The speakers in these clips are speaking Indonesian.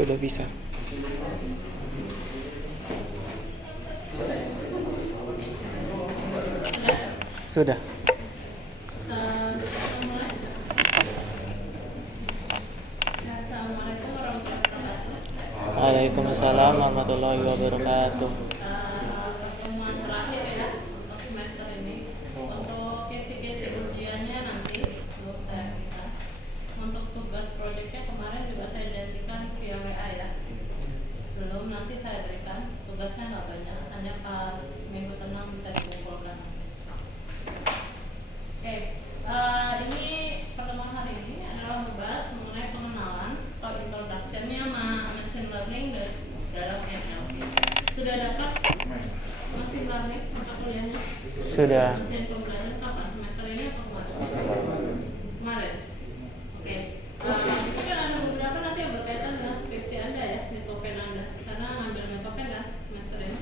Sudah bisa. Sudah. Assalamualaikum warahmatullahi wabarakatuh. Waalaikumsalam warahmatullahi wabarakatuh. Pertemuan terakhir ya untuk semester ini. Untuk kisi-kisi ujiannya nanti kita. Untuk tugas proyeknya kemarin juga saya janjikan via WA ya. Belum, nanti saya berikan. Tugasnya nggak banyak, hanya pas minggu tenang bisa dikumpulkan. Oke, ini pertemuan hari ini adalah membahas mengenai pengenalan atau introduction-nya machine learning dalam NLP. Sudah dapat machine learning mata kuliahnya? Sudah. Mesin pembelajaran kapan? Semester ini atau kemarin? Kemarin. Oke. Mungkin ada beberapa nanti yang berkaitan dengan skripsi Anda ya, metopen Anda, karena ngambil metopen kan semester ini.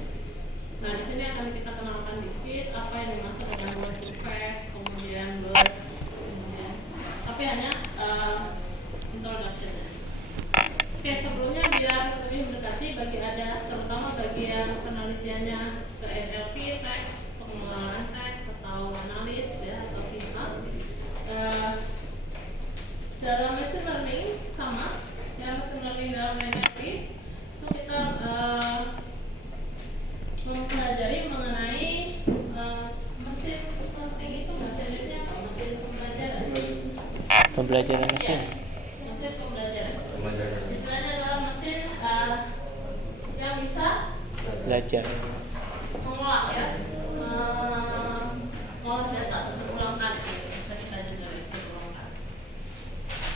Nah, di sini akan kita kenalkan dikit apa yang dimaksud dengan word to fact, kemudian word, kemudian tapi hanya introduction. Oke, sebelumnya biar lebih mendekati bagi ada, terutama bagi yang penelitiannya ke NLP, teks, pengenalan teks atau analis ya atau simak. Dalam machine learning sama, ya machine learning dalam NLP itu kita mempelajari mengenai mesin learning itu bahasa Indonesia apa? Mesin pembelajaran. Pembelajaran mesin. Mesin pembelajaran. Istilahnya adalah mesin yang bisa Belajar. mengolah ya, mengolah data berulang kali. Kita juga itu berulang kali.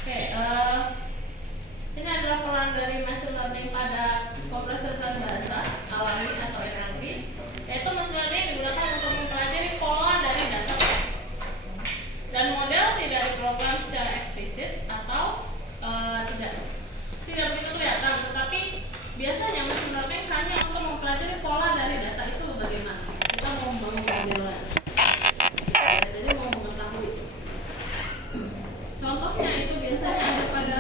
Oke, ini adalah peran dari machine learning pada pemrosesan bahasa alami atau NLP, yaitu machine learning digunakan untuk mempelajari pola dari data teks dan model tidak diprogram secara eksplisit atau tidak begitu kelihatan, tetapi biasanya machine learning hanya untuk mempelajari pola dari data itu bagaimana. Kita mau membangun modelnya, jadi mau mengetahui. Contohnya itu biasanya ada pada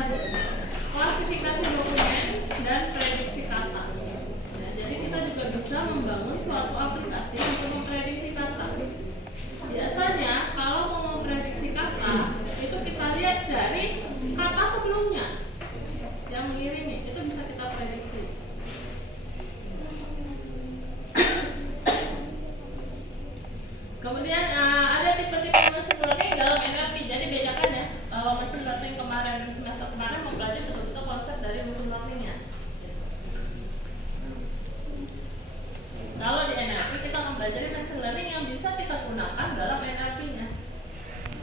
klasifikasi dokumen dan prediksi kata. Ya, jadi kita juga bisa membangun suatu aplikasi untuk memprediksi kata. Biasanya kalau mau memprediksi kata, itu kita lihat dari kata sebelumnya yang mengiringi, itu bisa kita prediksi. Kemudian ada tipe-tipe machine learning dalam NLP. Jadi bedakan ya, kalau machine learning kemarin semester kemarin mempelajari betul-betul konsep dari machine learningnya. Kalau di NLP kita mempelajari machine learning yang bisa kita gunakan dalam NLP-nya.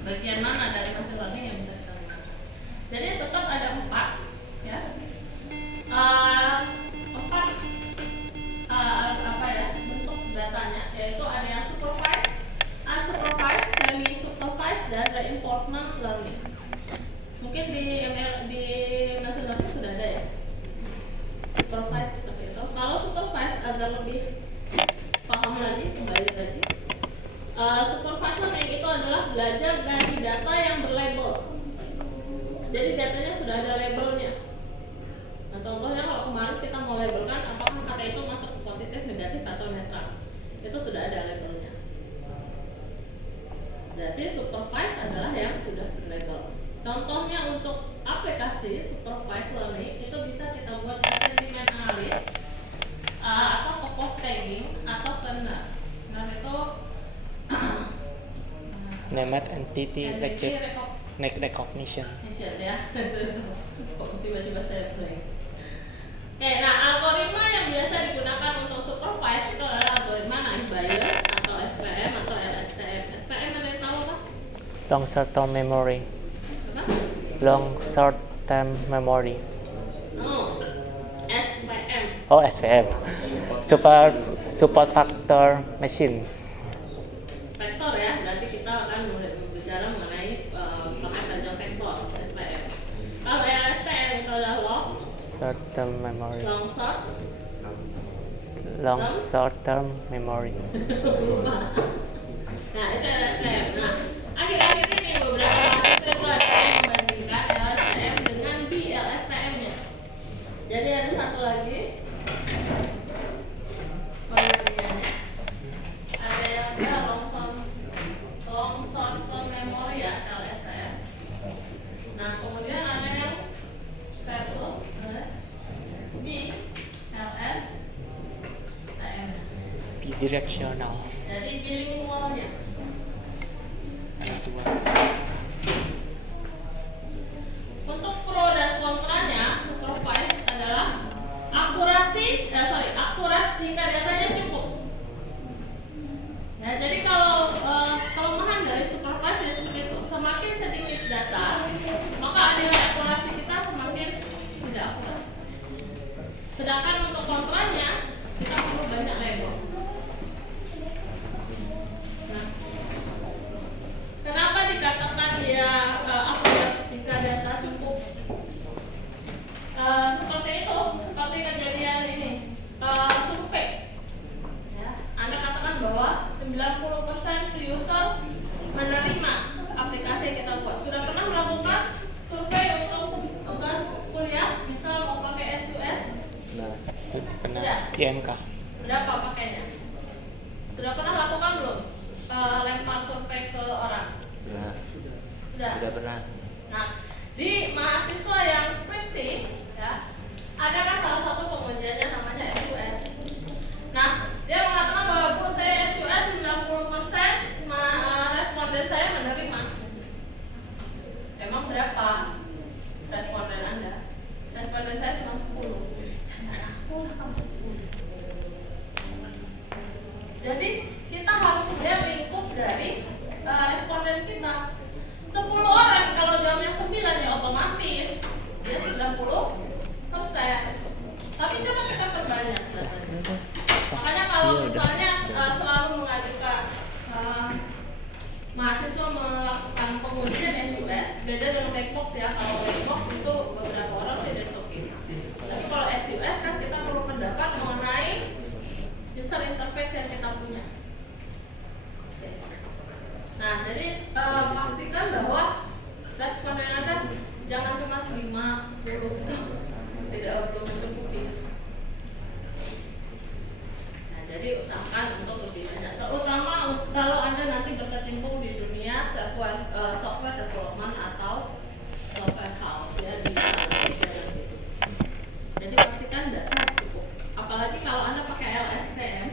Bagian mana dari machine learning yang bisa kita gunakan? Jadi tetap ada 4 ya. 4 bentuk datanya, yaitu ada yang supervised, unsupervised, semi-supervised, dan reinforcement learning. Mungkin di machine learning sudah ada ya supervised seperti itu. Kalau supervised agar lebih paham lagi, kembali lagi, supervised learning itu adalah belajar dari data yang berlabel. Jadi datanya sudah ada labelnya. Nah, contohnya kalau kemarin kita mau labelkan apakah kata itu masuk ke positif, negatif, atau netral, itu sudah ada labelnya. Berarti supervised adalah yang sudah berlabel. Contohnya untuk aplikasi supervised learning itu bisa kita buat sentiment analysis atau purpose tagging atau NER. NER itu Named Entity Recognition. Ya. Kok tiba-tiba saya blank. Oke, nah algoritma yang biasa digunakan untuk supervise itu adalah algoritma naik bias atau SPM atau LSTM. SPM ada yang tahu apa? Long short term memory. Apa? Long short term memory. Oh, SPM. Oh, SVM. Support factor machine. Vektor ya, berarti kita akan bicara mengenai paket panjang vektor SPM. Kalau LSTM itu adalah Short term memory. long Short term memory. Nah, itu LSTM. Nah, akhir-akhir ini beberapa mahasiswa itu ada yang membandingkan LSTM dengan BLSTM-nya. Jadi Direksional. Jadi bilingualnya. Ada dua. Untuk pro dan kontranya, supervise adalah akurat jika datanya cukup. Ya, jadi kalau kelemahan dari supervise ya seperti itu, semakin sedikit data, maka nilai akurasi kita semakin tidak akurat. Sedangkan untuk kontranya, kita perlu banyak label. Nah, kenapa dikatakan dia akurat jika data cukup? Seperti itu, seperti kejadian ini, survei. Ya, Anda katakan bahwa 90% user menerima aplikasi yang kita buat. Sudah pernah melakukan survei untuk tugas kuliah, misal mau pakai SUS? Nah, pernah. Sudah. IMK. Berapa pakainya? Sudah pernah lakukan belum? Lempar survei ke orang? Nah, Sudah. sudah pernah. Nah, di mahasiswa yang skripsi, ya, ada kan salah satu pengujiannya namanya SUS. Nah, dia mengatakan bahwa Bu, saya SUS 90% responden saya menerima. Emang berapa responden Anda? Responden saya cuma 10. Jadi kita harus melihat lingkup dari responden kita. 10 orang kalau jawabnya 9 ya otomatis dia 90%. Tapi coba kita perbanyak datanya. Makanya kalau misalnya selalu mengajukan mahasiswa melakukan pengujian SUS, beda dengan blackbox ya. Kalau blackbox itu beberapa orang tidak oke. Tapi kalau SUS kan kita perlu pendapat mengenai user interface yang kita punya. Nah, jadi pastikan bahwa responden Anda jangan cuma 5, 10 tidak belum mencukupi. Nah, jadi usahakan untuk lebih banyak. Terutama kalau Anda nanti berkecimpung di dunia software development atau software house ya di jadi pastikan data cukup. Apalagi kalau Anda pakai LSTM,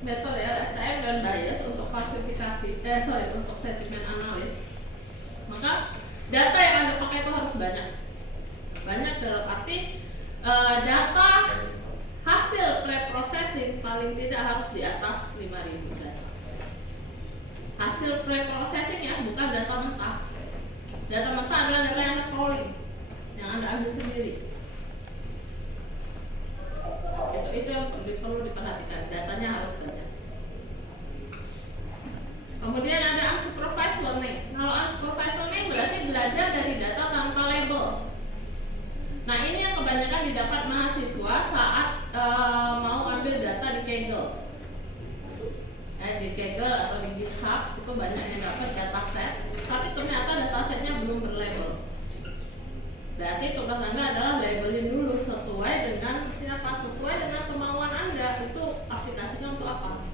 metode LSTM dan bias untuk klasifikasi, untuk sentiment analysis, maka data yang Anda pakai itu harus banyak. Banyak dalam arti data hasil pre-processing paling tidak harus di atas 5.000 data. Hasil pre-processingnya bukan data mentah. Data mentah adalah data yang Anda crawling, yang Anda ambil sendiri. Itu yang perlu diperhatikan, datanya harus banyak. Kemudian ada unsupervised learning. Kalau unsupervised learning berarti belajar dari data tanpa label. Nah, ini yang kebanyakan didapat mahasiswa saat mau ambil data di Kaggle. Di Kaggle atau di GitHub itu banyak yang dapat dataset, tapi ternyata datasetnya belum berlabel. Berarti tugas Anda adalah labelin dulu sesuai dengan siapa, sesuai dengan kemauan Anda. Itu aplikasinya untuk apa?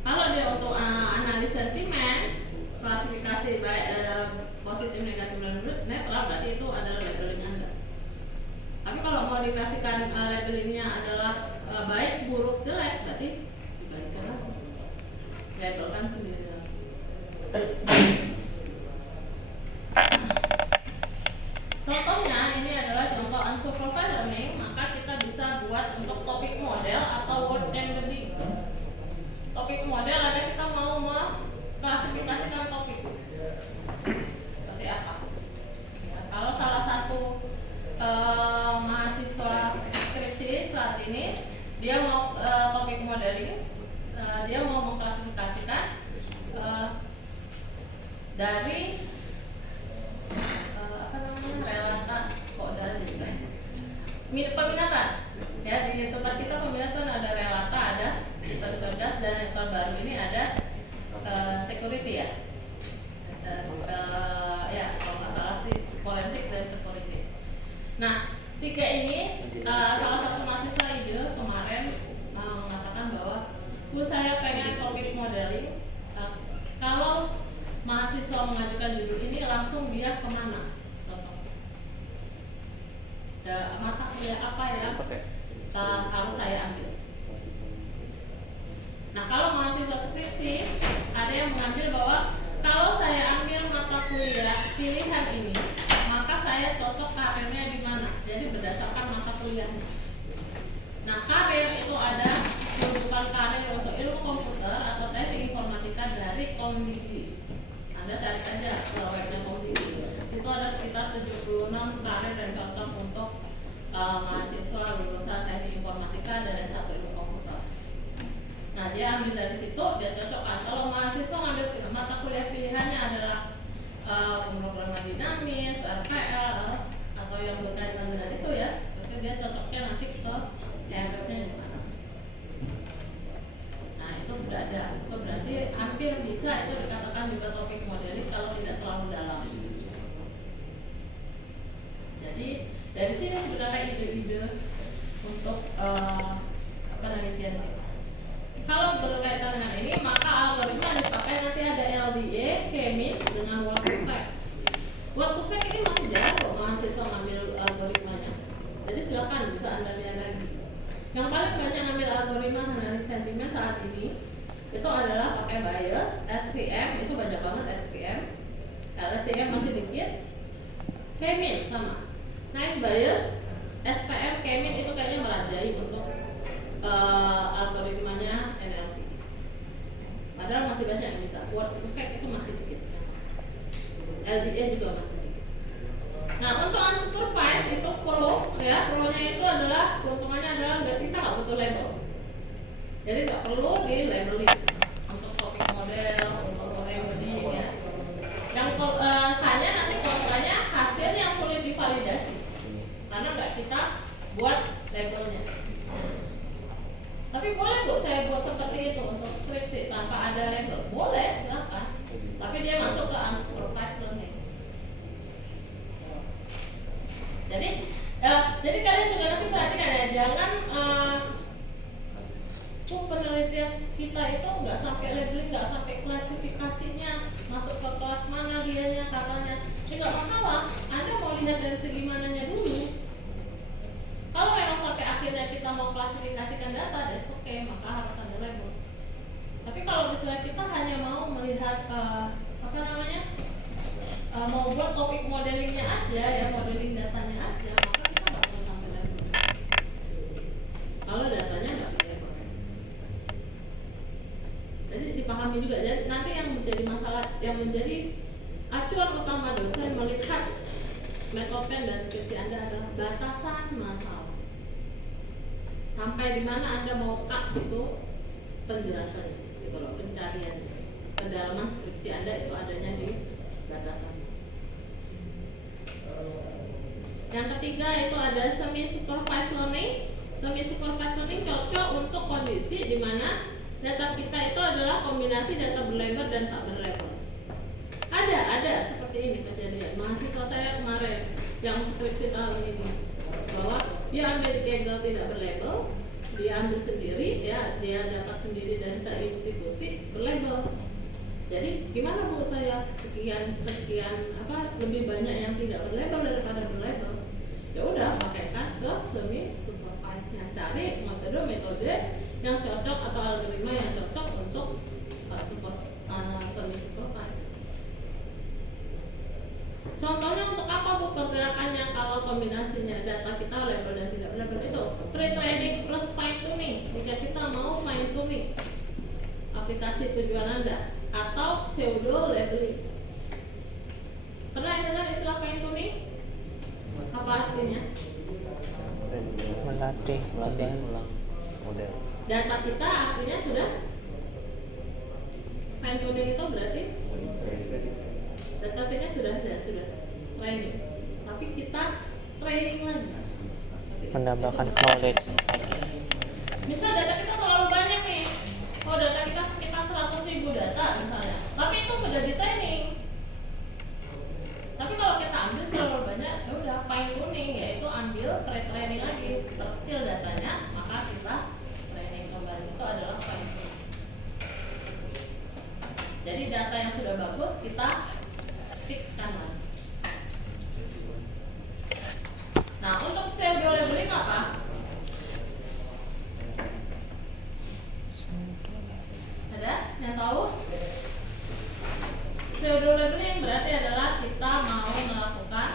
Kalau dia untuk analis sentimen, klasifikasi baik positif, negatif, dan netral, berarti itu adalah labeling Anda. Tapi kalau mau dikasihkan labelingnya adalah baik, buruk, jelek, berarti dibalikan lagi. Labelkan sendiri. Contohnya ini adalah contoh unsupervised learning, maka kita bisa buat untuk topik model atau word embedding. Topik model ada kita mau mengklasifikasikan topik seperti apa. Ya, kalau salah satu mahasiswa skripsi saat ini dia mau topik modeling, dia mau mengklasifikasikan dari relata kok dari peminatan ya. Di tempat kita peminatan ada relata, ada cerdas, dan yang terbaru ini ada security ya. Ya kalau nggak salah sih forensik dan security. Nah, tiga ini salah satu mahasiswa ide kemarin mengatakan bahwa Bu, saya pengen topik modeling. Kalau mahasiswa mengajukan judul ini langsung dia kemana? Mata kuliah apa yang harus saya ambil? mahasiswa lulusan teknik informatika dan S1 ilmu komputer. Nah, dia ambil dari situ, dia cocokkan. Kalau mahasiswa ngambil mata kuliah pilihannya adalah pemrograman dinamis, RPL, atau yang berkaitan dengan itu ya, berarti dia cocoknya nanti ke EMF-nya di mana. Nah, itu sudah ada. Itu berarti hampir bisa itu dikatakan juga topik modeling kalau tidak terlalu dalam. Jadi dari sini sebenarnya ide-ide untuk penelitian kita. Kalau berkaitan dengan ini, maka algoritma dipakai nanti ada LDA, K-means dengan word to fact. Word to fact ini masih jarang kok mahasiswa ngambil algoritmanya. Jadi silakan bisa Anda lihat lagi. Yang paling banyak ngambil algoritma analisis sentimen saat ini itu adalah pakai bias, SVM itu banyak banget SVM, LSTM masih dikit, K-means sama. Naik bias, SPM, K-means itu kayaknya merajai untuk algoritmanya NLP. Padahal masih banyak yang bisa. Word to fact itu masih dikit. LDA juga masih dikit. Nah, untuk unsupervised itu pro ya, pro-nya itu adalah keuntungannya adalah kita nggak butuh label. Jadi nggak perlu di labeling untuk topik model, untuk remedy ya. Yang hanya nanti kontranya hasil yang sulit divalidasi karena nggak kita buat labelnya. Tapi boleh Bu saya buat seperti itu untuk skripsi tanpa ada label. Boleh, silakan. Tapi dia masuk ke unsupervised learning. Jadi kalian juga nanti perhatikan ya, jangan penelitian kita itu nggak sampai labeling, nggak sampai klasifikasinya, masuk ke kelas mana dianya, katanya. Ini nggak masalah. Anda mau lihat dari segi mananya dulu. Kalau memang sampai akhirnya kita mau klasifikasikan data, that's okay, maka harus ada label. Tapi kalau misalnya kita hanya mau melihat mau buat topik modelingnya aja ya, modeling datanya aja, maka kita nggak perlu sampai label. Kalau datanya nggak ada label. Jadi dipahami juga. Jadi nanti yang menjadi masalah, yang menjadi acuan utama dosen melihat metopen dan skripsi Anda adalah batasan masalah. Sampai di mana Anda mau cut itu penjelasan gitu loh, pencarian kedalaman skripsi Anda itu adanya di batasan. Yang ketiga itu ada semi supervised learning. Semi supervised learning cocok untuk kondisi di mana data kita itu adalah kombinasi data berlabel dan tak berlabel. Ada seperti ini kejadian. Mahasiswa saya kemarin yang skripsi tahun ini bahwa dia ambil di Kaggle tidak berlabel, dia ambil sendiri ya, dia dapat sendiri dari institusi berlabel. Jadi gimana Bu saya sekian lebih banyak yang tidak berlabel daripada berlabel? Ya udah pakaikan ke semi supervised-nya, cari metode yang cocok atau algoritma yang cocok untuk semi supervised. Contohnya untuk apa Bu pergerakannya kalau kombinasinya data kita label dan tidak label itu? Pre-training plus fine tuning. Jika kita mau fine tuning aplikasi tujuan Anda atau pseudo labeling. Pernah dengar istilah fine tuning? Apa artinya? Melatih ulang model. Data kita artinya sudah fine tuning itu berarti data setnya sudah training, tapi kita training lagi, Menambahkan knowledge. misal data kita terlalu banyak nih, data kita sekitar 100.000 data misalnya, tapi itu sudah di training. Tapi kalau kita ambil terlalu banyak, ya udah fine tuning, yaitu ambil pre-training lagi, terkecil datanya, maka kita training kembali. Itu adalah fine tuning. Jadi data yang sudah bagus kita fixkan lagi. Nah, untuk pseudo labeling apa? Ada yang tahu? Pseudo labeling berarti adalah kita mau melakukan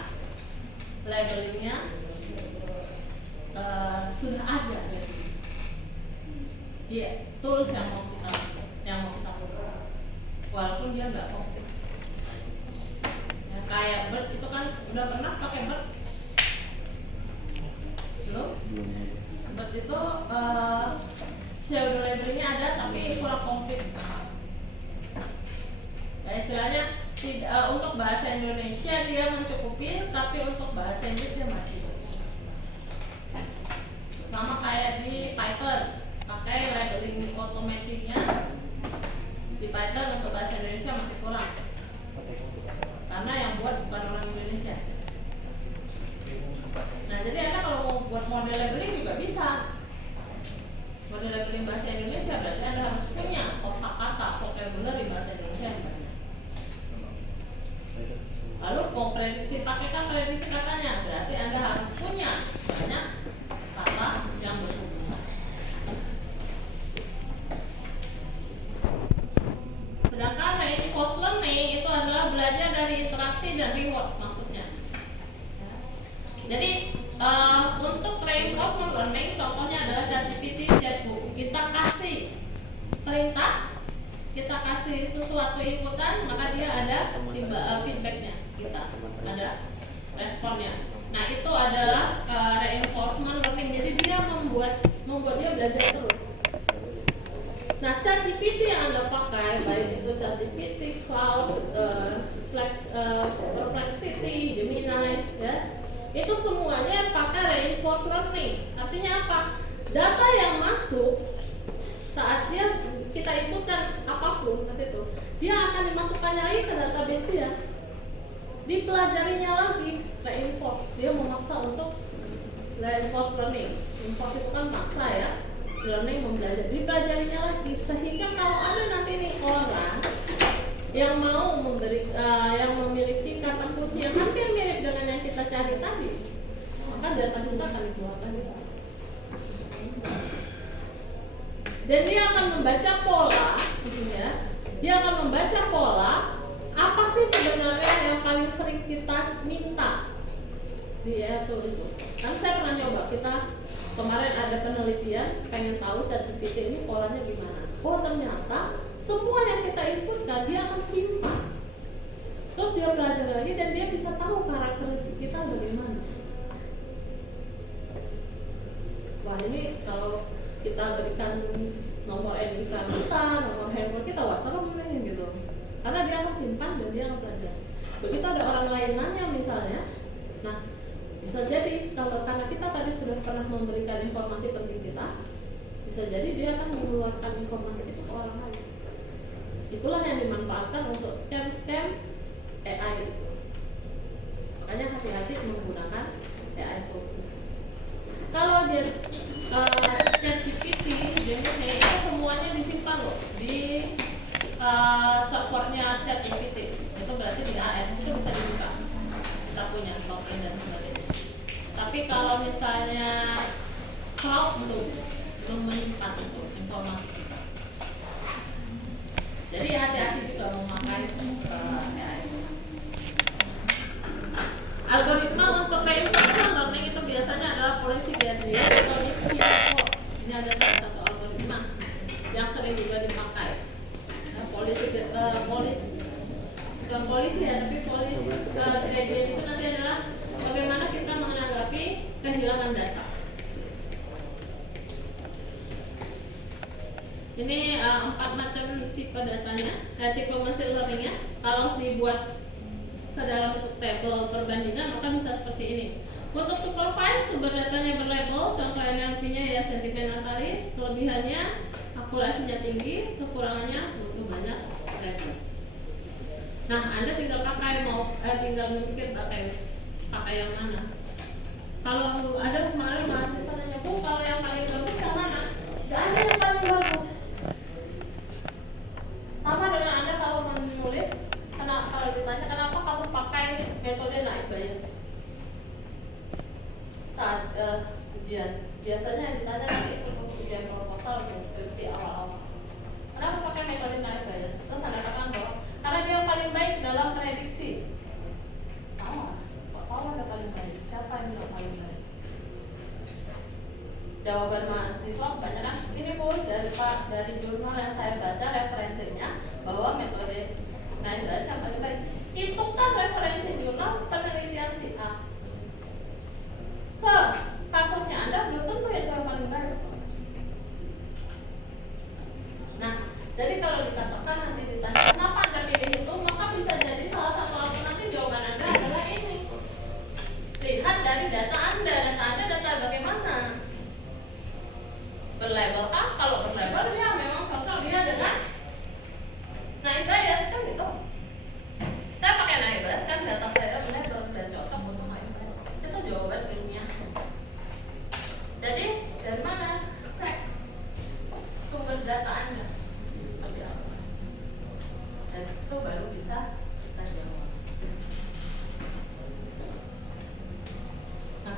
labelingnya sudah ada di tools yang mau kita buat, walaupun dia nggak komplit. Kayak Bird itu kan udah pernah pakai Bird? itu pseudo labelingnya ada tapi kurang konkret. Ya, istilahnya untuk bahasa Indonesia dia mencukupi, tapi untuk bahasa Inggris dia masih. Sama kayak di Python, pakai labeling otomatisnya di Python untuk bahasa Indonesia masih kurang, karena yang buat bukan orang Indonesia. Nah, jadi Anda kalau mau buat model labeling juga bisa. Model labeling bahasa Indonesia berarti Anda harus punya kosakata, vocabulary bahasa Indonesia yang banyak. Lalu mau prediksi, pakaikan prediksi katanya, berarti Anda harus punya banyak kata yang berhubungan. Sedangkan reinforced learning itu adalah belajar dari interaksi dan reward maksudnya. Jadi untuk reinforcement learning contohnya adalah ChatGPT, Chatbook. Kita kasih perintah, kita kasih sesuatu inputan, maka dia ada feedbacknya, kita ada responnya. Nah, itu adalah reinforcement learning. Jadi dia membuat dia belajar terus. Nah, ChatGPT yang Anda pakai, baik itu ChatGPT, Cloud, Perplexity, Gemini, ya, itu semuanya pakai reinforcement learning. Artinya apa? Data yang masuk saat kita inputkan apapun itu, dia akan dimasukkannya lagi ke database dia, dipelajarinya lagi, reinforce. Dia memaksa untuk reinforce learning. Reinforce itu kan maksa ya, learning mempelajari, dipelajarinya lagi, sehingga kalau ada nanti nih orang yang mau yang memiliki kata kunci yang hampir mirip dengan yang kita cari tadi, maka data kita akan dikeluarkan. Dan dia akan membaca pola, ya. Dia akan membaca pola apa sih sebenarnya yang paling sering kita minta di itu. Kan saya pernah nyoba, kita kemarin ada penelitian pengen tahu ChatGPT ini polanya gimana. Oh, ternyata semua yang kita inputkan dia akan simpan. Terus dia belajar lagi dan dia bisa tahu karakteristik kita bagaimana. Wah, ini kalau kita berikan nomor NIK kita, nomor handphone kita, wah serem nih gitu. Karena dia akan simpan dan dia akan belajar. Begitu ada orang lain nanya misalnya, nah bisa jadi karena kita tadi sudah pernah memberikan informasi penting kita, bisa jadi dia akan mengeluarkan informasi itu ke orang lain. Itulah yang dimanfaatkan untuk scam AI. Makanya hati-hati menggunakan AI tools. Kalau dia ChatGPT, Gemini itu semuanya disimpan loh di servernya ChatGPT. Itu berarti di AS itu bisa dibuka. Kita punya login dan sebagainya. Tapi kalau misalnya cloud belum menyimpan itu informasi kita. Jadi hati-hati juga memakai AI. Algoritma untuk reinforcement learning itu biasanya adalah policy gradient atau DPO. Ini ada salah satu algoritma yang sering juga dipakai. Nah, bukan polisi ya, tapi policy gradient itu nanti adalah bagaimana kita menanggapi kehilangan data. Ini 4 macam tipe datanya, tipe machine learningnya. Kalau dibuat ke dalam bentuk tabel perbandingan maka bisa seperti ini. Untuk supervise, sumber datanya berlabel, contoh NLP-nya ya sentimen natalis, kelebihannya akurasinya tinggi, kekurangannya butuh banyak label. Nah, Anda tinggal tinggal memikir pakai yang mana. Kalau ada kemarin mahasiswa nanya, Bu, kalau yang paling bagus yang mana? Gak ada yang paling bagus. Sama dengan Anda kalau menulis, kalau ditanya kenapa kamu pakai metode naik bayar saat ujian, biasanya yang ditanya nanti untuk ujian proposal dan skripsi awal-awal, kenapa pakai metode naik bayar? Terus Anda katakan bahwa karena dia yang paling baik dalam prediksi. Kok ada paling baik? Siapa yang bilang paling baik? Jawaban mahasiswa banyak kan, ini pun dari jurnal yang saya baca referensinya bahwa metode naik bayar yang paling baik. Itu kan referensi jurnal penelitian si A. Ke kasusnya Anda belum tentu itu yang paling baik.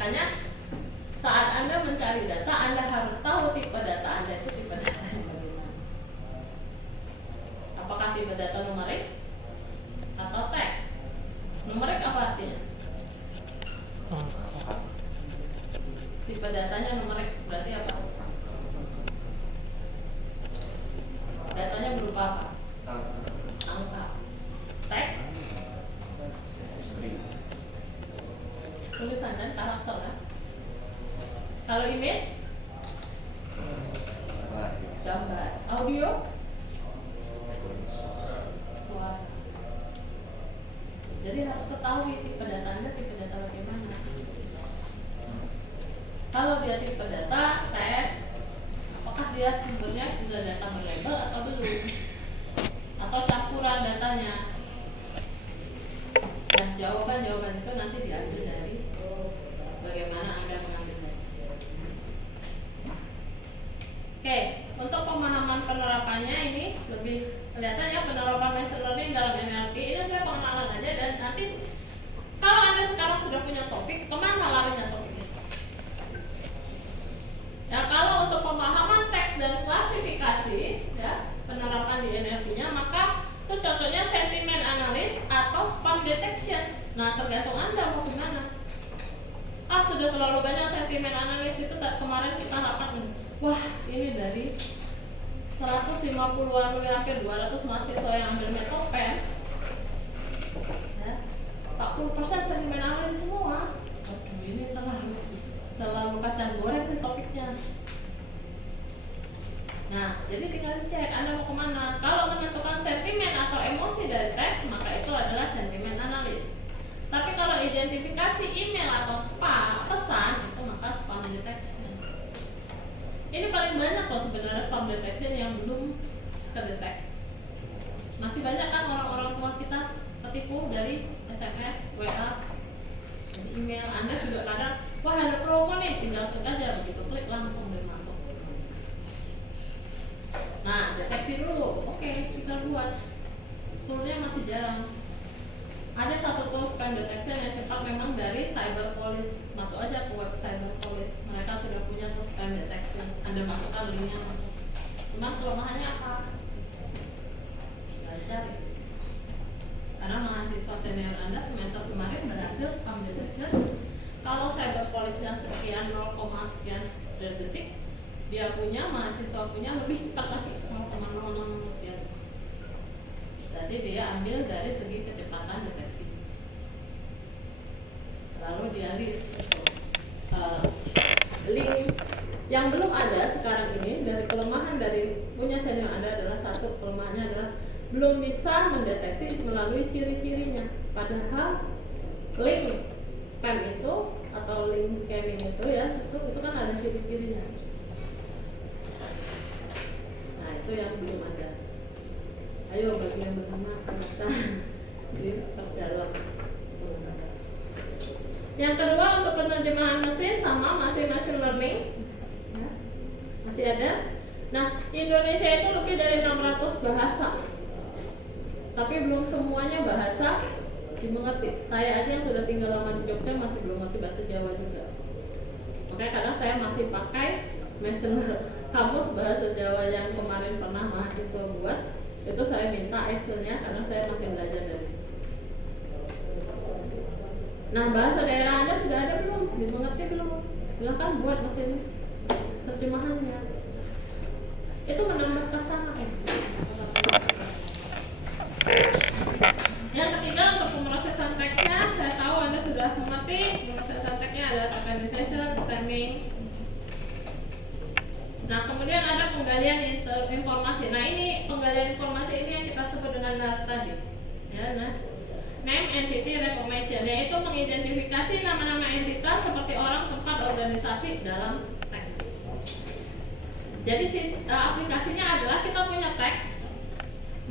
Makanya saat Anda mencari data, Anda harus tahu tipe data Anda itu tipe data yang bagaimana. Apakah tipe data numerik atau teks? Numerik apa artinya? Tipe datanya numerik berarti apa? Datanya berupa apa? Angka. Teks? Tulisan dan karakter kan? Kalau image? Gambar. Audio? Suara. Jadi harus ketahui tipe data Anda tipe data bagaimana. Kalau dia tipe data teks, apakah dia sumbernya sudah data berlabel atau belum? Atau campuran datanya? Nah, jawaban itu nanti diambil dari bagaimana Anda mengambil data. Oke, untuk pemahaman penerapannya ini lebih kelihatan ya, penerapan machine learning dalam NLP ini saya pengenalan aja, dan nanti kalau Anda sekarang sudah punya topik, kemana larinya topik itu? Ya, kalau untuk pemahaman teks dan klasifikasi ya, penerapan di NLP-nya, maka itu cocoknya sentiment analysis atau spam detection. Nah, tergantung Anda mau gimana. Sudah terlalu banyak sentiment analysis itu kemarin kita rapat, wah ini dari 150-an sampai 200 mahasiswa yang ambil metopen ya, 40% sentiment analysis semua. Aduh, ini terlalu kacang goreng nih topiknya. Nah, jadi tinggal dicek Anda mau kemana. Kalau menentukan sentimen atau emosi dari teks, maka itu adalah sentimen analis. Tapi kalau identifikasi email atau spam pesan, itu maka spam detection. Ini paling banyak loh sebenarnya spam detection yang belum terdetek. Masih banyak kan orang-orang tua kita ketipu dari SMS, WA, email. Anda juga kadang, wah ada promo nih, tinggal klik aja, begitu klik langsung dia masuk. Nah, deteksi dulu. Oke, tinggal buat. Toolnya masih jarang. Ada satu tool spam detection yang cepat memang dari Cyberpolice. Masuk aja ke web Cyberpolice. Mereka sudah punya tool spam detection. Anda masukkan linknya masuk. Cuma kelemahannya apa? Belajar itu. Karena mahasiswa senior Anda semester kemarin berhasil spam detection. Kalau Cyberpolice-nya sekian 0, sekian detik, dia punya, mahasiswa punya lebih cepat lagi 0,00 sekian. Berarti dia ambil dari segi kecepatan deteksi. Lalu dia list link yang belum ada sekarang ini. Dari kelemahan dari punya senior Anda adalah, satu kelemahannya adalah belum bisa mendeteksi melalui ciri-cirinya. Padahal link spam itu atau link scamming itu ya, itu kan ada ciri-cirinya. Nah, itu yang belum ada. Ayo bagi yang bernama silahkan diperdalam. Yang kedua, untuk penerjemahan mesin sama masih machine learning ya, masih ada. Nah, Indonesia itu lebih dari 600 bahasa, tapi belum semuanya bahasa dimengerti. Saya aja yang sudah tinggal lama di Jogja masih belum ngerti bahasa Jawa juga. Makanya kadang saya masih pakai kamus bahasa Jawa yang kemarin pernah mahasiswa buat. Itu saya minta Excel-nya karena saya masih belajar dari situ. Nah, bahasa daerah Anda sudah ada belum? Dimengerti belum? Silahkan buat mesin terjemahannya. Itu menambah kesamaan. Yang ketiga, untuk pemrosesan teksnya, saya tahu Anda sudah mengerti. Pemrosesan teksnya ada tokenization, stemming. Nah, kemudian ada penggalian informasi. Nah, ini penggalian informasi ini yang kita sebut dengan NERD tadi. Ya, nah, name entity recognition, yaitu mengidentifikasi nama-nama entitas seperti orang, tempat, organisasi dalam teks. Jadi aplikasinya adalah kita punya teks,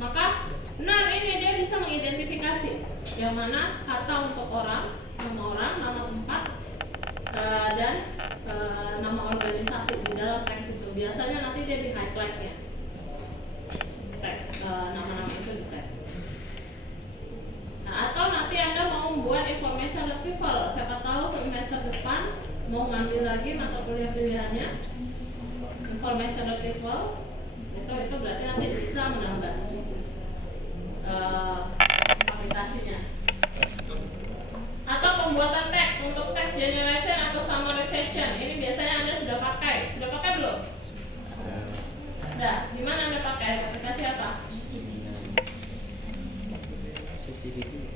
maka ini dia bisa mengidentifikasi yang mana kata untuk orang, nama tempat, dan nama organisasi di dalam teks itu. Biasanya nanti dia di highlight ya, nama-nama itu di teks. Nah, atau nanti Anda mau membuat information retrieval, siapa tahu semester depan mau ngambil lagi mata kuliah pilihannya information equal itu berarti nanti bisa menambah aplikasinya. Atau pembuatan teks untuk text generation atau summarization, ini biasanya Anda sudah pakai belum? Nah, di mana Anda pakai? Aplikasi apa?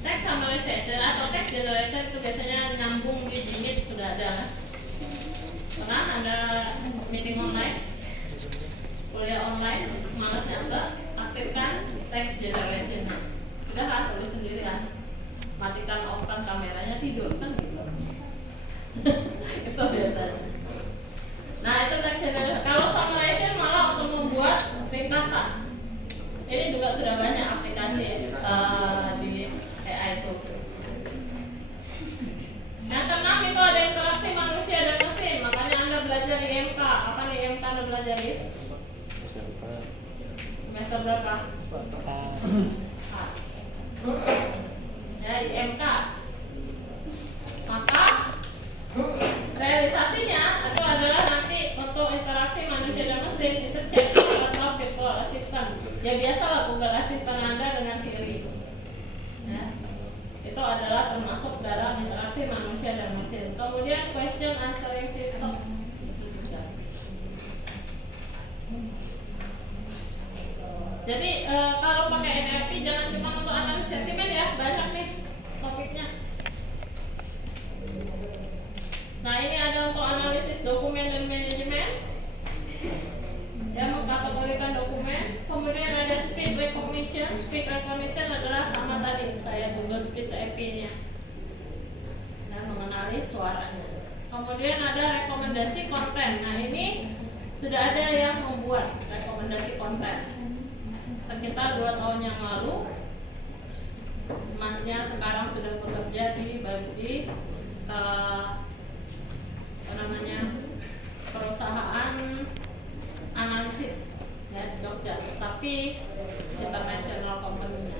Text summarization atau text generation itu biasanya nyambung di Meet, sudah ada. Pernah Anda meeting online, kuliah online, malasnya Anda aktifkan text generation. Sudah kan, tulis sendiri kan, matikan off kan kameranya, tidur kan gitu. Itu biasanya. Nah itu text generation. Kalau summarization malah untuk membuat ringkasan. Ini juga sudah banyak aplikasi di AI itu. Yang keenam itu ada interaksi manusia dan mesin. Makanya Anda belajar di IMK. Apa nih IMK Anda belajar di? Semester berapa? Ya IMK. Maka realisasinya itu adalah nanti untuk interaksi manusia dan mesin itu chatbot atau virtual assistant. Ya biasalah Google Assistant Anda dengan Siri. Ya. Itu adalah termasuk dalam interaksi manusia dan mesin. Kemudian question answering system. Jadi kalau pakai NLP jangan cuma untuk analisis sentimen ya, banyak nih topiknya. Nah ini ada untuk analisis dokumen dan manajemen, ya mengkategorikan dokumen. Kemudian ada speed recognition. Speed recognition adalah sama tadi kayak Google Speed AP-nya, nah, mengenali suaranya. Kemudian ada rekomendasi konten. Nah ini sudah ada yang membuat rekomendasi konten sekitar 2 tahun yang lalu. Masnya sekarang sudah bekerja di perusahaan analisis ya di Jogja, tapi international company-nya.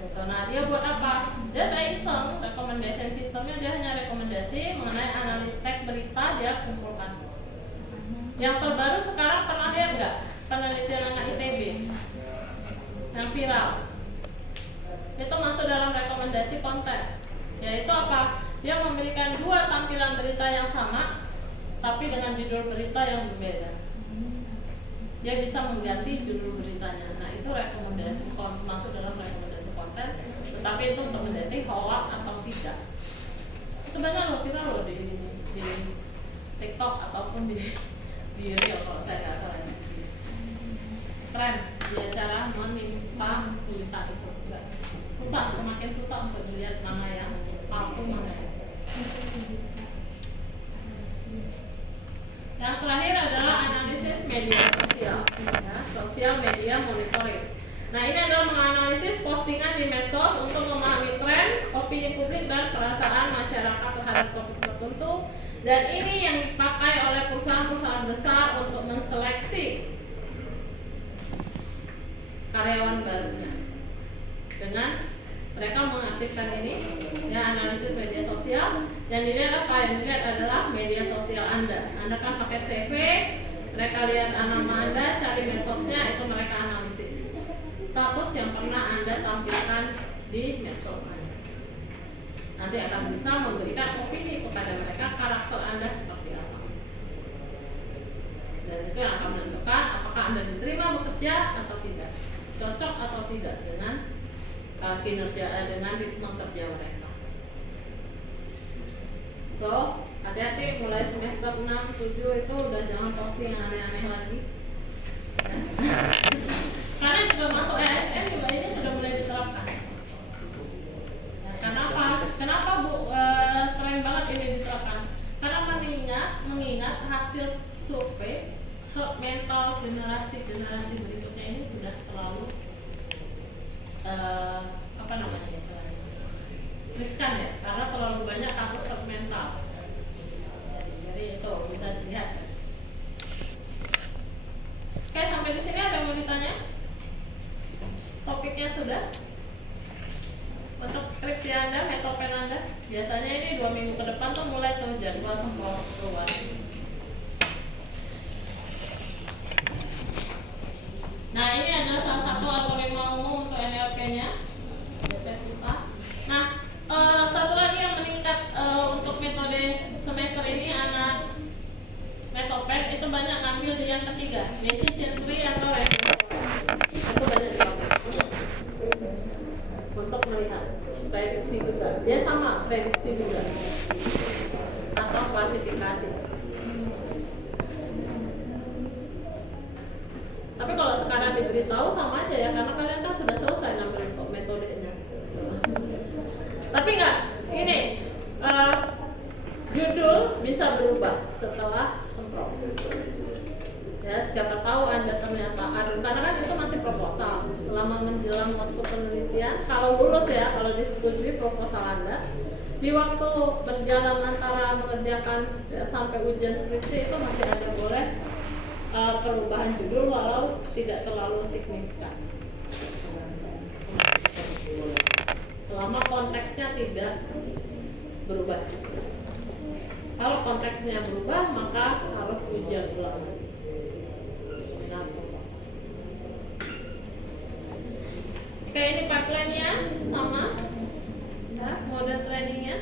Gitu. Nah dia buat apa? Dia iseng, recommendation systemnya dia hanya rekomendasi mengenai analis teks berita dia kumpulkan. Yang terbaru sekarang pernah lihat nggak penelitian anak ITB yang viral? Itu masuk dalam rekomendasi konten. Yaitu apa? Dia memberikan 2 tampilan berita yang sama, tapi dengan judul berita yang berbeda. Dia bisa mengganti judul beritanya. Nah itu rekomendasi masuk dalam rekomendasi konten. Tetapi itu untuk mendeteksi hoax atau tidak. Itu banyak loh viral loh di TikTok ataupun di Reel kalau saya nggak salah. Keren dia cara menimpa tulisan itu. Enggak susah, semakin susah untuk dilihat mana yang palsu mana. Yang terakhir adalah analisis media sosial, ya, sosial media monitoring. Nah ini adalah menganalisis postingan di medsos untuk memahami tren, opini publik dan perasaan masyarakat terhadap topik tertentu. Dan ini yang dipakai oleh perusahaan-perusahaan besar untuk menseleksi karyawan barunya. Dengan mereka mengaktifkan ini, ya analisis media sosial. Yang dilihat apa? Yang dilihat adalah media sosial Anda. Anda kan pakai CV, mereka lihat nama Anda, cari medsosnya, itu mereka analisis. Status yang pernah Anda tampilkan di medsos Anda. Nanti akan bisa memberikan opini kepada mereka karakter Anda seperti apa. Dan itu yang akan menentukan apakah Anda diterima bekerja atau tidak, cocok atau tidak dengan kinerja, dengan ritme kerja mereka. So, hati-hati mulai semester 6, 7 itu udah jangan posting yang aneh-aneh lagi. Ya. Karena juga masuk ASN juga ini sudah mulai diterapkan. Kenapa Bu keren banget ini diterapkan? Karena mengingat hasil survei mental generasi berikutnya ini sudah terlalu riskan ya, karena terlalu banyak kasus mental. Jadi itu bisa dilihat. Oke, sampai di sini ada yang mau ditanya? Topiknya sudah. Untuk skripsi Anda metode metopen Anda. Biasanya ini 2 minggu ke depan tuh mulai tuh jadwal semprot keluar. Nah, ini adalah salah satu algoritma umum untuk NLP-nya. Nah, satu lagi yang meningkat untuk metode semester ini anak metopen itu banyak ambil di yang ketiga, decision tree atau reasoning. Itu banyak dipakai untuk melihat prediksi juga. Dia sama prediksi juga atau klasifikasi. Tapi kalau sekarang diberitahu sama aja ya, karena kalian kan sudah selesai ngambil metodenya. Tapi enggak, ini judul bisa berubah setelah semprot. Ya, siapa tahu Anda ternyata karena kan itu masih proposal. Selama menjelang waktu penelitian, kalau lulus ya, kalau disetujui proposal Anda, di waktu berjalan antara mengerjakan sampai ujian skripsi itu masih ada boleh perubahan judul walau tidak terlalu signifikan. Selama konteksnya tidak berubah. Kalau konteksnya berubah, maka harus ujian ulang. Oke, ini pipeline-nya sama, ya, mode trainingnya.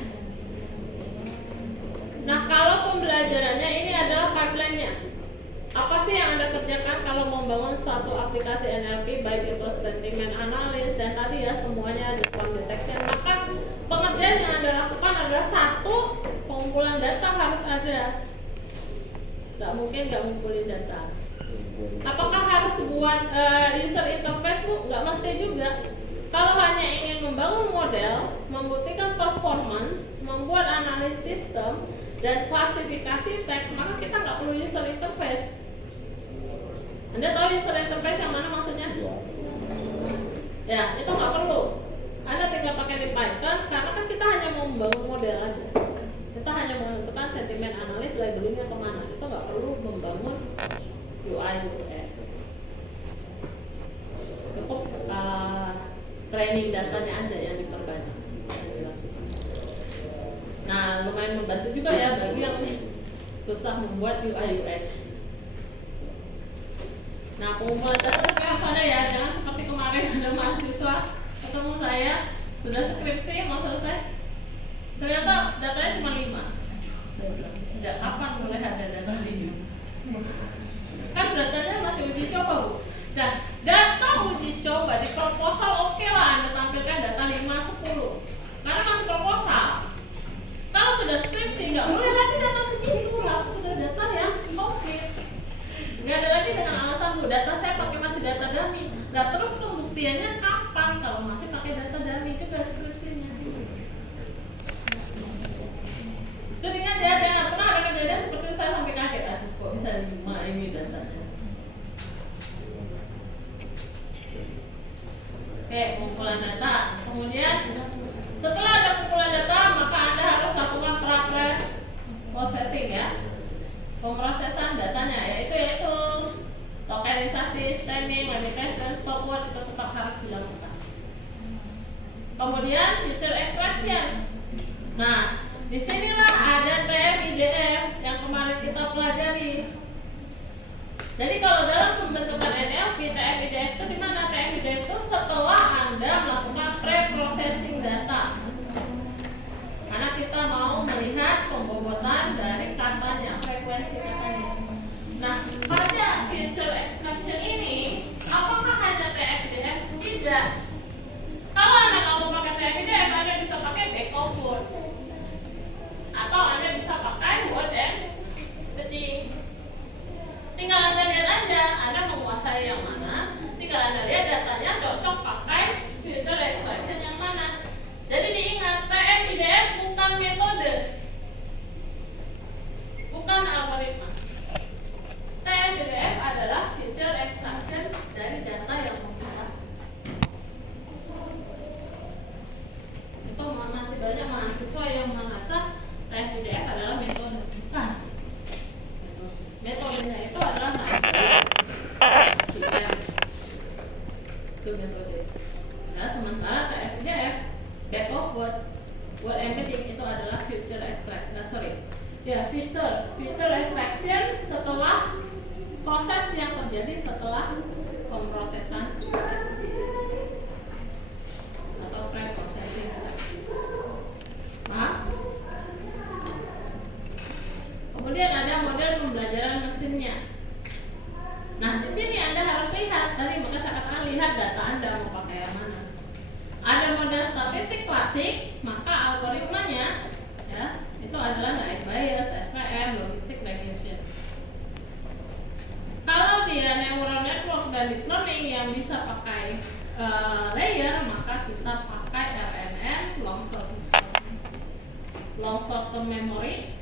Nah, kalau pembelajarannya ini adalah pipeline-nya. Apa sih yang Anda kerjakan kalau membangun suatu aplikasi NLP, baik itu sentiment analysis dan tadi ya semuanya ada form detection. Maka pengerjaan yang Anda lakukan adalah satu, pengumpulan data harus ada. Gak mungkin gak ngumpulin data. Apakah harus buat user interface Bu? Gak mesti juga. Kalau hanya ingin membangun model, membuktikan performance, membuat analisis sistem dan klasifikasi teks, maka kita nggak perlu user interface. Anda tahu user interface yang mana maksudnya? Ya, itu nggak perlu. Anda tinggal pakai di Python karena kan kita hanya mau membangun model aja. Kita hanya menentukan sentimen analis, labelingnya kemana. Itu nggak perlu membangun UI UX. Cukup training datanya aja yang diperbanyak. Nah, lumayan membantu juga ya bagi yang susah membuat UI UX. Nah, pengumpulan data kayak apa ya? Jangan seperti kemarin ada mahasiswa ketemu saya sudah skripsi mau selesai, ternyata datanya cuma 5. Saya bilang, sejak kapan boleh ada data 5? Kan datanya masih uji coba Bu. Nah, data uji coba di proposal oke lah Anda tampilkan data 5, 10 karena masih proposal. Kalau sudah skripsi nggak boleh lagi data segitu, harus sudah data yang konkret. Nggak ada lagi dengan alasan Bu, data saya pakai masih data dummy. Nah, terus pembuktiannya kapan kalau masih pakai data dummy juga skripsinya? Jadi ingat ya, jangan pernah ada kejadian seperti saya sampai kaget, aduh kok bisa 5 ini datanya. Oke, pengumpulan data. Kemudian setelah ada pengumpulan data, maka Anda harus lakukan processing ya. Pemrosesan datanya yaitu tokenisasi, stemming, limitation, stopword itu tetap harus dilakukan. Kemudian feature extraction. Nah, disinilah ada TF IDF yang kemarin kita pelajari. Jadi kalau dalam pembentukan NLP, TF IDF itu di mana? TF IDF itu setelah Anda melakukan pre-processing data. Karena kita mau melihat pembobotan dari katanya, frekuensi katanya. Nah, pada feature extraction ini, apakah hanya TF-IDF? Tidak. Kalau Anda mau pakai TF-IDF, Anda bisa pakai back of word. Atau Anda bisa pakai word and fetching. Tinggal Anda lihat aja, Anda menguasai yang mana. Tinggal Anda lihat datanya cocok pakai feature extraction yang mana. Jadi diingat, TF-IDF bukan metode, bukan algoritma. TF-IDF adalah feature extraction dari data yang kita. Itu masih banyak mahasiswa yang merasa TF-IDF adalah metode, bukan. Metodenya itu adalah itu metode. Nah, sementara TF-IDF back of word. Word embedding itu adalah feature extraction setelah proses yang terjadi setelah pemrosesan atau pre-processing. Maaf. Kemudian ada model pembelajaran mesinnya. Nah, di sini Anda harus lihat, tadi maka saya katakan lihat data Anda mau pakai yang mana. Ada model statistik klasik, maka algoritmanya ya, itu adalah naive Bayes, SVM, logistic regression. Kalau dia neural network dan deep learning yang bisa pakai layer, maka kita pakai RNN, long short term memory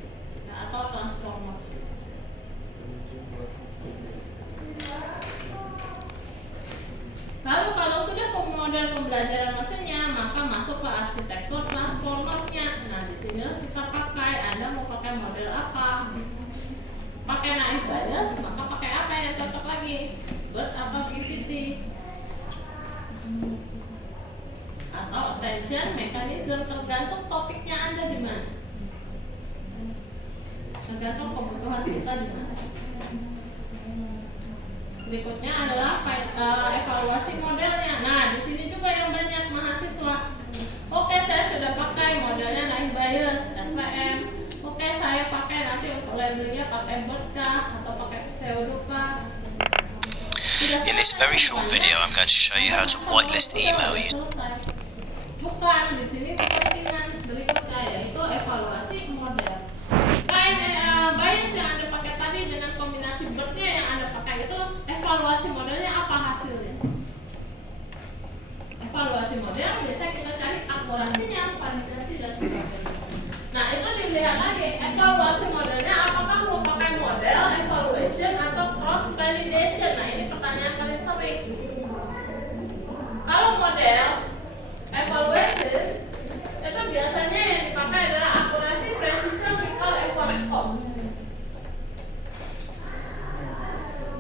ya, atau transformer. Lalu kalau sudah model pembelajaran mesinnya, maka masuk ke arsitektur transformernya. Nah, di sini kita pakai. Anda mau pakai model apa? Pakai naive Bayes, maka pakai apa yang cocok lagi? BERT apa PVT? Atau attention mechanism, tergantung topiknya Anda di mana. Tergantung kebutuhan kita di mana. Berikutnya adalah evaluasi modelnya. Nah, di sini juga yang banyak mahasiswa. Oke, saya sudah pakai modelnya naive Bayes, SVM. Oke, saya pakai nanti untuk labelingnya pakai BERT kah atau pakai pseudo kah? In this very short video, I'm going to show you how to whitelist email users. Bukan, di sini kepentingan berikutnya yaitu evaluasi model. Bayes yang Anda pakai tadi dengan kombinasi BERT-nya yang Anda pakai itu, evaluasi modelnya apa hasilnya? Evaluasi model biasa kita cari akurasinya, validasi dan sebagainya. Nah, itu dilihat lagi evaluasi modelnya, apakah mau pakai model evaluation atau cross validation. Nah, ini pertanyaan paling sering. Kalau model evaluation itu biasanya yang dipakai adalah akurasi, precision, recall, equal scope.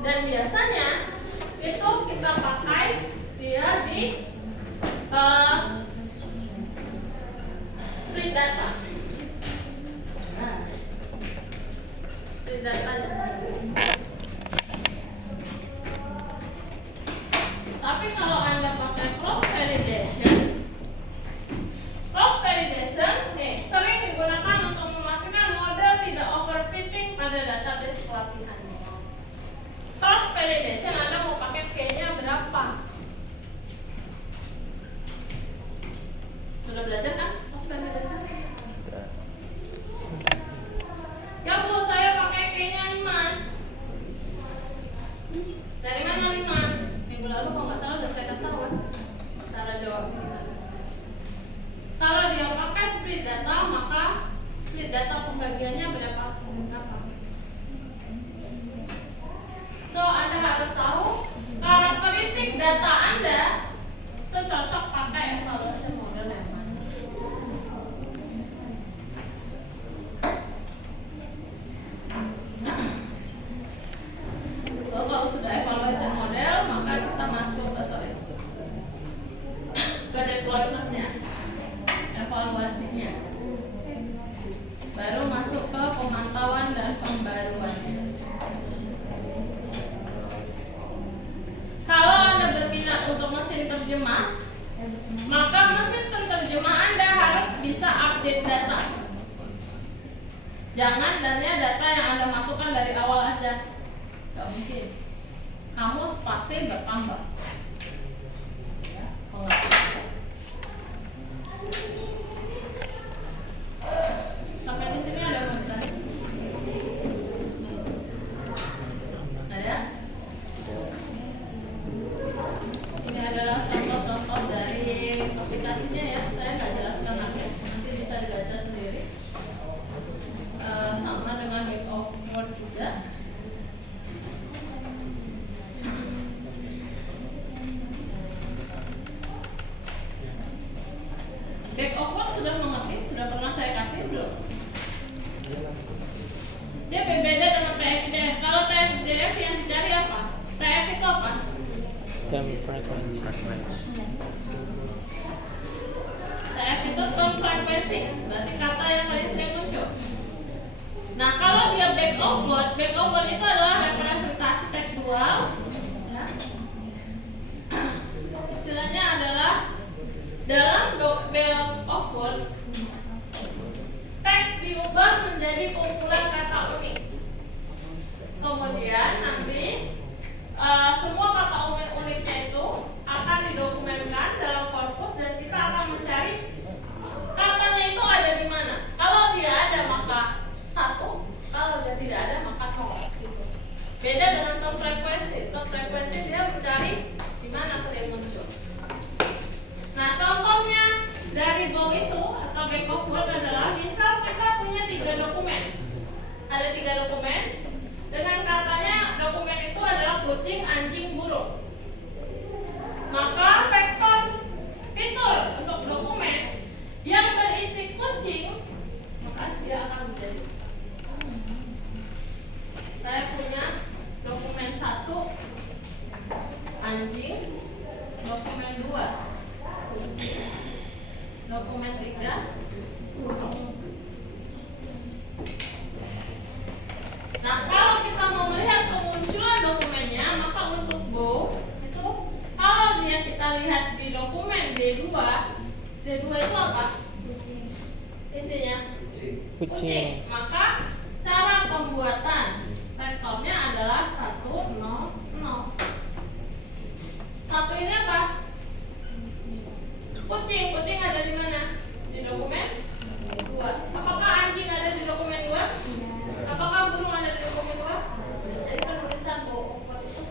Dan biasanya itu kita pakai dia di split data. Nah, split datanya. Tapi kalau Anda pakai cross validation nih sering digunakan untuk memastikan model tidak overfitting pada database pelatihannya. Cross validation Anda mau pakai K-nya berapa? Sudah belajar kan cross validation? Ya Bu, saya pakai K-nya 5. Dari mana 5? Minggu lalu kalau nggak salah udah saya kasih tahu kan? Cara jawab gimana? Kalau dia pakai split data, maka split data pembagiannya berapa? So, Anda harus tahu karakteristik data Anda itu cocok pakai evaluasi model yang mana. So, kalau sudah evaluasi model, maka kita masuk ke deployment-nya, evaluasinya. Baru masuk ke pemantauan dan pembaruan. Kalau Anda berminat untuk mesin terjemah, maka mesin penerjemah Anda harus bisa update data. Jangan data yang Anda masukkan dari awal aja. Gak mungkin. Kamus pasti bertambah. Ya, sampai di sini ada yang mau ditanya? Ada? Ini adalah contoh-contoh dari aplikasinya ya. Saya nggak jelaskan nanti bisa dibaca sendiri. Sama dengan Back of Word juga. Back of Word sudah mengerti? Sudah pernah saya kasih belum? Dia berbeda dengan TF-DF. Kalau TF-DF yang dicari apa? TF itu apa? Term frequency. TF itu term frequency. Backover itu adalah representasi tekstual. Ya. Istilahnya adalah dalam backover teks diubah menjadi kumpulan kata unik. Kemudian nanti semua kata uniknya itu akan didokumenkan dalam korpus dan kita akan mencari katanya itu ada di mana. Kalau dia ada maka 1, kalau dia tidak ada maka 0 gitu. Beda dengan term frekuensi. Term frekuensi dia mencari di mana sering muncul. Nah, contohnya dari bow itu atau backover adalah misal kita punya 3 dokumen. Ada 3 dokumen dengan katanya dokumen itu adalah kucing, anjing, burung. Maka vektor fitur untuk dokumen yang berisi kucing maka dia akan menjadi. Saya punya dokumen 1 anjing, dokumen 2 kucing, dokumen 3 burung. Nah, kalau kita mau melihat kemunculan dokumennya, maka untuk bow itu kalau dia kita lihat di dokumen D2 itu apa? Isinya kucing. Maka cara pembuatan vektornya adalah 1, 0, 0. 1 ini apa? Kucing. Kucing ada di mana? Di dokumen 2. Apakah anjing ada di dokumen 2? Apakah burung ada di dokumen 2? Jadi penulisan backover itu.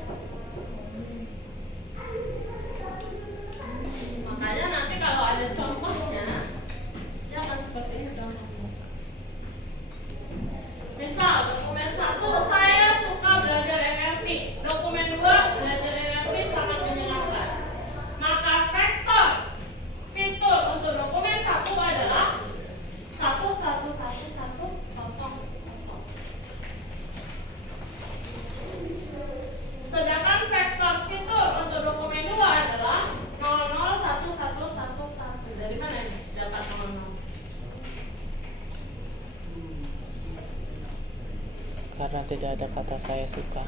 Makanya nanti kalau ada contohnya, dia akan seperti ini contohnya. Misal dokumen 1 saya suka belajar NLP, dokumen 2 belajar NLP sangat menyenangkan. Maka vektor fitur untuk dokumen 1 adalah 1, 1, 1, 1, 0, 0. Sedangkan vektor fitur untuk dokumen 2 adalah 0, 0, 1, 1, 1, 1. Dari mana ini dapat 0, 0? Karena tidak ada kata saya suka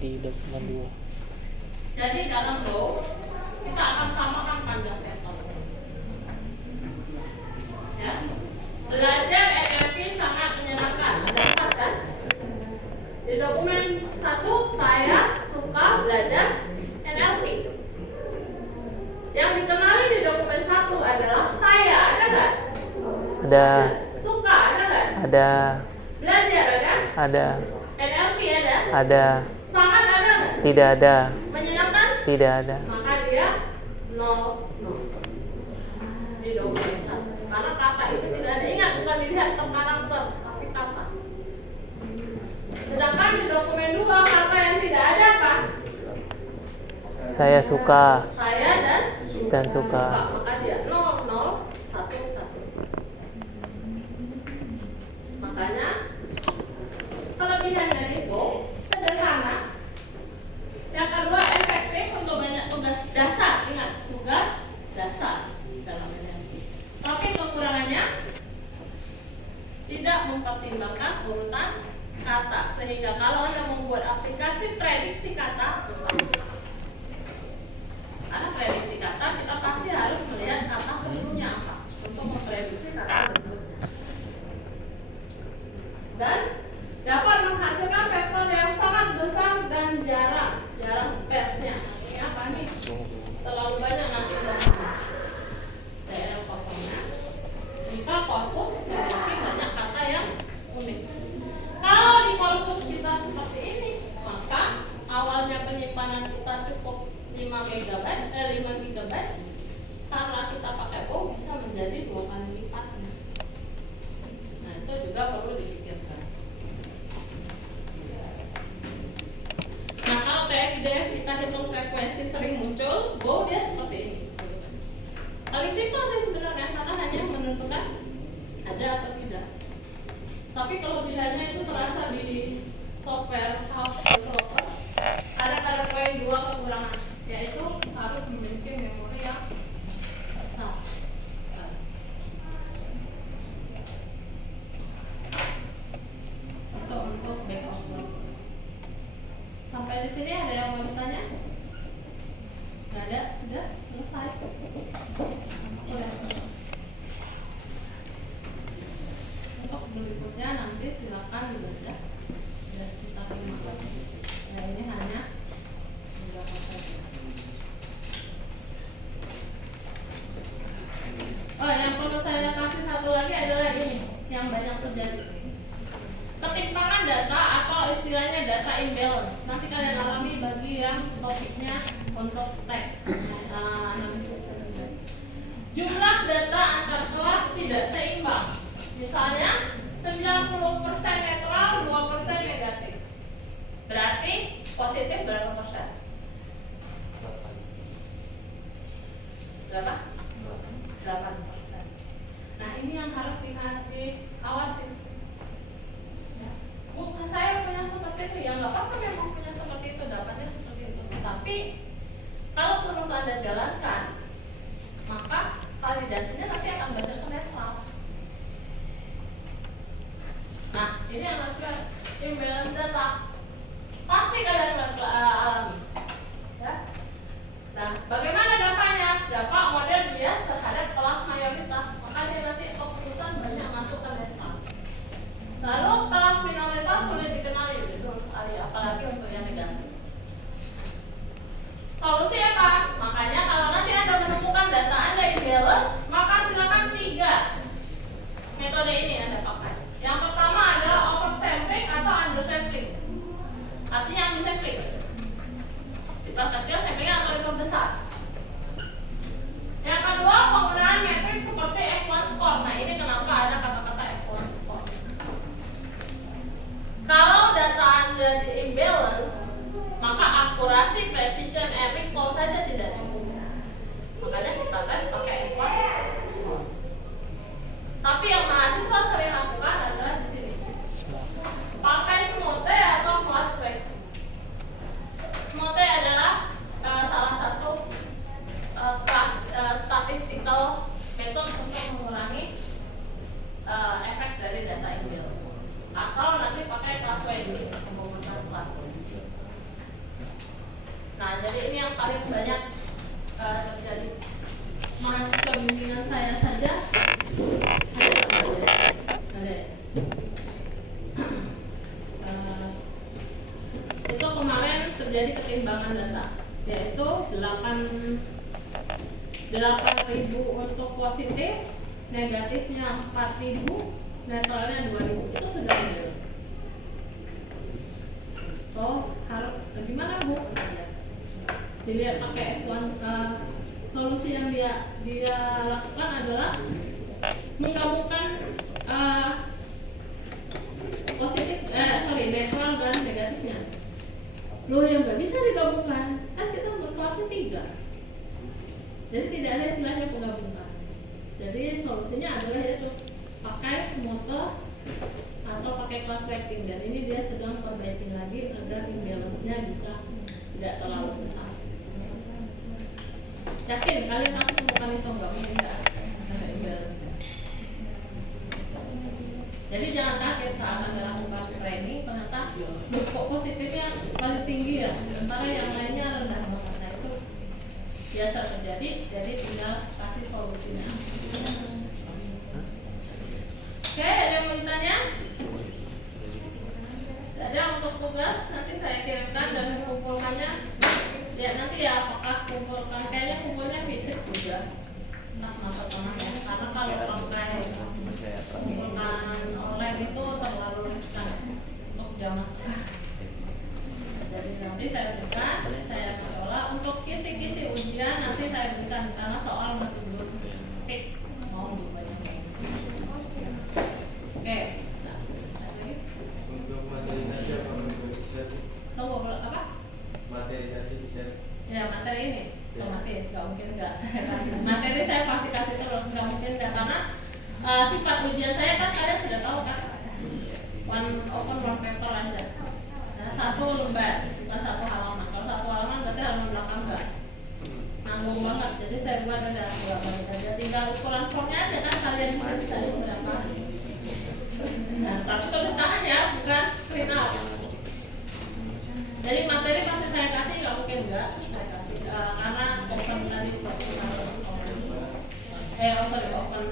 di dokumen 2. Jadi dalam bow kita akan samakan panjang vektor. Ya. Belajar NLP sangat menyenangkan. Ada kan? Di dokumen 1 saya suka belajar NLP. Yang dikenali di dokumen 1 adalah saya, ada nggak? Ada. Suka, ada nggak? Ada. Belajar ada? Ada. NLP ada? Ada. Sangat ada nggak? Tidak ada. Menyenangkan? Tidak ada. Maka dia 0, 0 di dokumen 1. Karena kata itu tidak ada. Ingat, bukan dilihat per karakter, tapi kata. Sedangkan di dokumen 2 kata yang tidak ada apa? Saya suka Saya dan suka. Maka dia 0, 0, 1, 1. Makanya kelebihan dari bow sederhana. Yang kedua efektif untuk banyak tugas dasar. Ingat, tugas dasar dalam NLP. Tapi kekurangannya tidak mempertimbangkan urutan kata, sehingga kalau Anda membuat aplikasi prediksi kata susah. Karena prediksi kata kita pasti harus melihat kata sebelumnya apa untuk memprediksi kata berikutnya. Dan dapat menghasilkan vektor yang sangat besar dan jarang space-nya. Artinya apa nih? Terlalu banyak nanti daerah kosongnya. Jika korpus memiliki banyak kata yang unik. Kalau di korpus kita seperti ini, maka awalnya penyimpanan kita cukup 5 GB, karena kita pakai bow bisa menjadi 2 kali lipatnya. Nah, itu juga perlu dipikirkan. Nah, kalau TF-DF kita hitung frekuensi sering muncul, bow dia seperti ini. Paling simpel sih sebenarnya, karena hanya menentukan ada atau tidak. Tapi kelebihannya itu terasa di software house developer. Ada poin 2 kekurangan, yaitu harus memiliki memori yang besar. terjadi. Ketimpangan data atau istilahnya data imbalance. Nanti kalian alami bagi yang topiknya untuk teks analisis. Jumlah data antar kelas tidak seimbang. Misalnya 90% netral, 2% negatif. Berarti positif berapa persen? Berapa? 8%. Nah, ini yang harus diawasi. Bukan saya punya seperti itu, ya nggak apa-apa memang punya seperti itu, dapatnya seperti itu. Tapi kalau terus Anda jalankan, maka validasinya nanti akan baca ke netral. Nah, ini yang namanya imbalance data. Pasti kalian alami, ya. Nah, bagaimana dapanya? Dapat model bias terhadap kelas mayoritas, maka dia nanti keputusan banyak masuk ke netral. Lalu kelas minoritas sulit dikenali, betul sekali, apalagi untuk yang negatif. Solusi apa? Makanya kalau nanti Anda menemukan data Anda imbalance, maka silakan 3 metode ini Anda pakai. Yang pertama adalah oversampling atau undersampling. Artinya undersampling, diperkecil samplingnya atau diperbesar. Yang kedua, penggunaan metrik seperti F1 score. Nah, ini kenapa ada kata-kata F1 score. Kalau data Anda di imbalance, maka akurasi, precision, and recall saja tidak cukup. Makanya kita tes pakai F1 score. Tapi yang mahasiswa sering lakukan adalah di sini. Pakai SMOTE atau class weight. SMOTE adalah salah satu kelas statistical method untuk mengurangi efek dari data imbalance. Atau nanti pakai class weight, pembentukan kelas. Nah, jadi ini yang paling banyak terjadi. Mahasiswa bimbingan saya saja ada. Itu kemarin terjadi ketimbangan data, yaitu 8.000 untuk positif, negatifnya 4.000, netralnya 2.000. Itu sudah real. So harus gimana Bu? Dilihat pakai solusi yang dia lakukan adalah menggabungkan netral dan negatifnya. Loh, yang nggak bisa digabungkan, kan kita buat kelasnya 3. Jadi tidak ada istilahnya penggabungan. Jadi solusinya adalah yaitu pakai SMOTE atau pakai class weighting, dan ini dia sedang perbaiki lagi agar imbalance-nya bisa tidak terlalu besar. Yakin kalian pasti temukan itu, nggak mungkin nggak ada imbalance. Jadi jangan kaget saat Anda lakukan training, ternyata kok positifnya paling tinggi ya, sementara yang lainnya rendah banget. Nah, itu biasa terjadi, jadi tinggal kasih solusinya. Oke, ada yang mau ditanya? Ada untuk tugas, nanti saya kirimkan dan mengumpulkannya. Ya, nanti ya apakah kumpulkan, kayaknya kumpulnya fisik juga. Entah masa tengah ya, karena kalau pakai kumpulkan online itu terlalu riskan untuk zaman sekarang. Jadi nanti saya berikan, saya mencoba untuk kisi-kisi ujian, nanti saya berikan karena soal masih belum fix mau berubahnya. Oke, nah, lagi. Untuk materi tadi apa bisa? Tunggu apa? Materi tadi bisa. Ya, materi ini otomatis, nggak mungkin nggak. Materi saya pasti kasih terus, nggak mungkin nggak, karena sifat ujian saya kan kalian sudah tahu kan, one paper aja. Nah, 1 lembar, bukan 1 halaman. Kalau 1 halaman berarti halaman belakang enggak nanggung banget. Jadi saya buat ada 2 balik aja. Tinggal ukuran formnya aja kan, kalian bisa ini berapa. Nah, tapi tulis tangan ya, bukan print out. Jadi materi pasti saya kasih, nggak mungkin enggak saya kasih karena open tadi open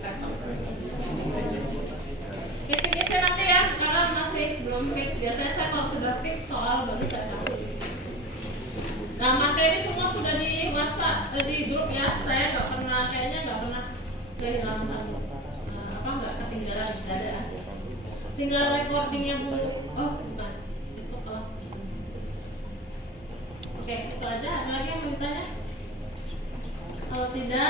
paper. Kisi-kisi nanti ya, sekarang masih belum fix. Biasanya saya kalau sudah fix soal baru saya kasih. Nah, materi semua sudah di WhatsApp, di grup ya. Saya nggak pernah, kayaknya nggak pernah kehilangan satu. apa nggak ketinggalan, nggak ada. Tinggal recordingnya Bu. Oh bukan, itu kelas. Oke, itu aja. Ada lagi yang mau ditanya? Kalau tidak,